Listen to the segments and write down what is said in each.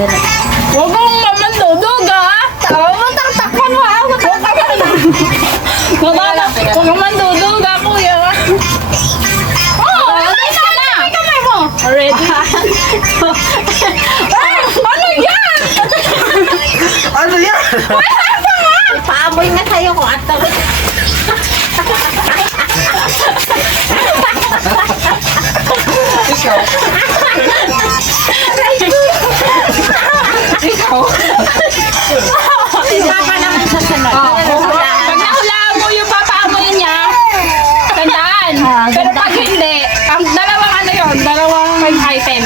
Huwag mong mamandudog, ha? Takpan mo ako. Huwag kang mandudog, ha, kuya. Oh, alright na. Kamay mo. Already? Ay, ano yan? Ano yan? Paamoy na tayo kung ato. Ikaw? Ikaw ka naman sa sunod. Pag nahulaan mo yung papaamoy niya, tandaan. Pero pag hindi, ang dalawang ano yun, dalawang item.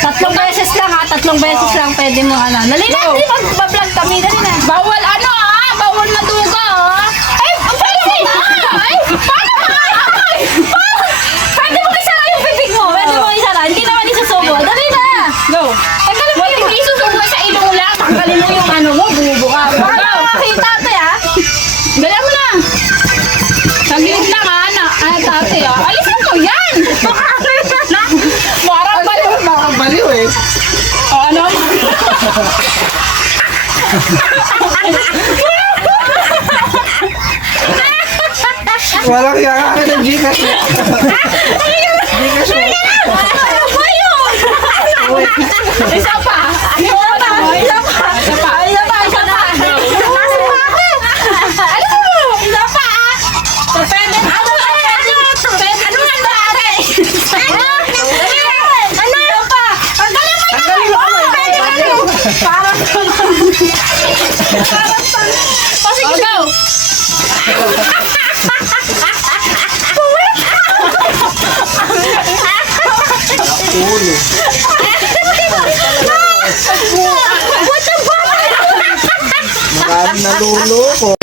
Tatlong beses lang ha, tatlong beses lang pwede mo ano. Dali na, Go. hindi mag-vlog kami, dali na. Bawal ano, ha? Bawal maduga, ha? Ay, ang pwede na! Ay, paano ba? Ay, Pwede mo isara yung bibig mo, pwede mo isara, hindi naman isusubo. Dali na. go. Tanggalin mo Huwag yung... hindi isusubo sa ilong lang. Tanggalin mo yung ano mo, bubo ka. Para Go. makita ito ya. Dala mo na. Saglit lang, ha? Tate, ha? Alisin mo yan! Marang ba yung... Nakabaliw eh. O, ano? Walang yaka ng Gcash mo. Gcash mo. Ano ba yun? Isa pa. Isa pa. Isa pa. Isa pa. Isa pa. Isa pa. Ano mo? Isa pa ah. Pwede. Ano ba? Ano nga ba ate? Ano yun pa? Tanggalin mo yun. Tanggalin mo. Pwede ka rin. Parang Kasi go. Ulo. Maraming naluloko.